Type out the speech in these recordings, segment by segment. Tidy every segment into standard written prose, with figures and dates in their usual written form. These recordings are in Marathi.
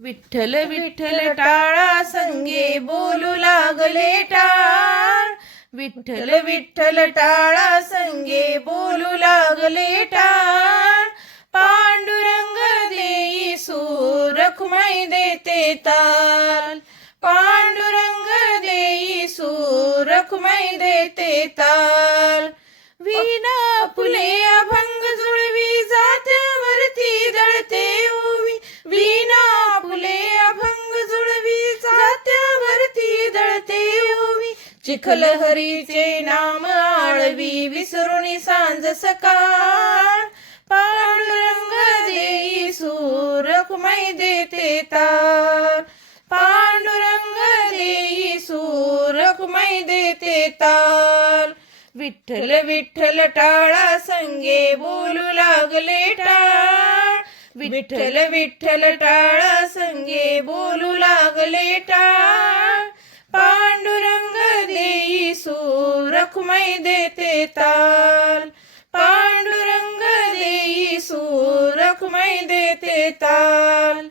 विठ्ठल विठ्ठल टाळा संगे बोलू लागले टाळ. विठ्ठल विठ्ठल टाळा संगे बोलू लागले टाळ. पांडुरंग देई सूर रखुमाई देते ताल. पांडुरंग देई सूर रखुमाई देते ताल. वीणा फुले अभंग जुळवी जात्यावरती दळते ओवी. वीणा फुले अभंग जुळवी जात्यावरती दळते ओवी. चिखल हरीचे नाम आळवी विसरुनी सांज सकाळ. पांडुरंग देई सूर रखुमाई देते ताल. पांडुरंग देई सूर रखुमाई देते ताल. विठ्ठल विठ्ठल टाळा संगे बोलू लागले टाळ. विठ्ठल विठ्ठल टाळा संगे बोलू लागले टाळ. पांडुरंग देई सूर रखुमाई देते ताल. पांडुरंग देई सूर रखुमाई देते ताल.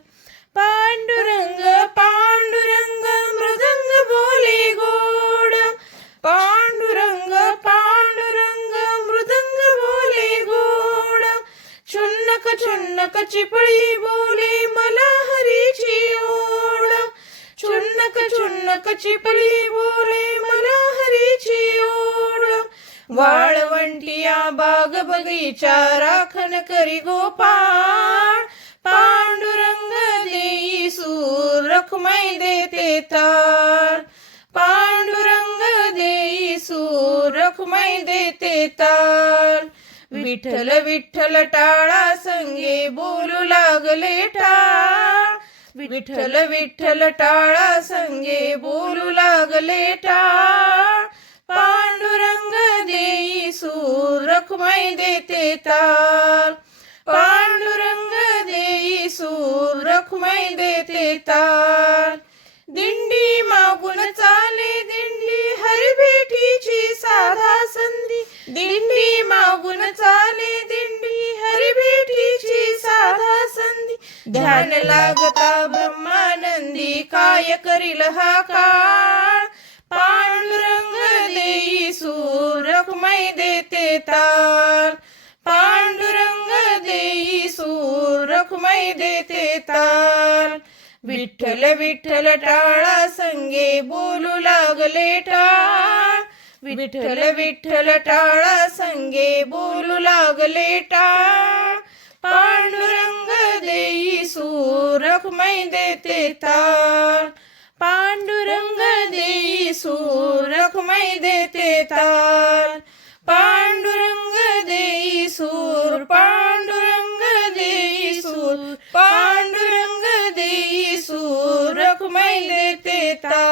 पांडुरंग पांडुरंग मृदंग बोले गोड. पांडुरंग पांडुरंग मृदंग बोले गोड. छुन्नक छुन्नक चिपळी बोले मला हरीची ओढ. छुन्नक छुन्नक चिपळी बोले मला हरीची ओढ. वाळवंटिया बाग बगीचा राखण करी गोपाळ. पांडुरंग देई सूर रखुमाई देते ताल. पांडुरंग देई सूर रखुमाई देते ताल. विठ्ठल विठ्ठल टाळा संगे बोलू लागले टाळ. विठ्ठल विठ्ठल टाळा संगे बोलू लागले टाळ. पांडुरंग देई सूर रखुमाई देते ताल. पांडुरंग देई सूर रखुमाई देते ताल. दिंडी मागून चाले दिंडी हरिभेटीची साधा संधी. दिंडी मागून चाले दिंडी हरिभेटीची साधा संधी. ध्यान लागता ब्रह्मानंदी काय करील हा काळ. पांडुरंग देई सूर रखुमाई देते ताल. पांडुरंग देई सूर रखुमाई देते ताल. विठ्ठल विठ्ठल टाळा संगे बोलू लागले टाळ. विठ्ठल विठ्ठल टाळा संगे बोलू लागले टाळ. पांडुरंग देई सूर रखुमाई देते ताल. पांडुरंग देई सूर रखुमाई देते ताल. पांडुरंग देई सूर पांडुरंग देई सूर पांडुरंग देई सूर रखुमाई देते ताल.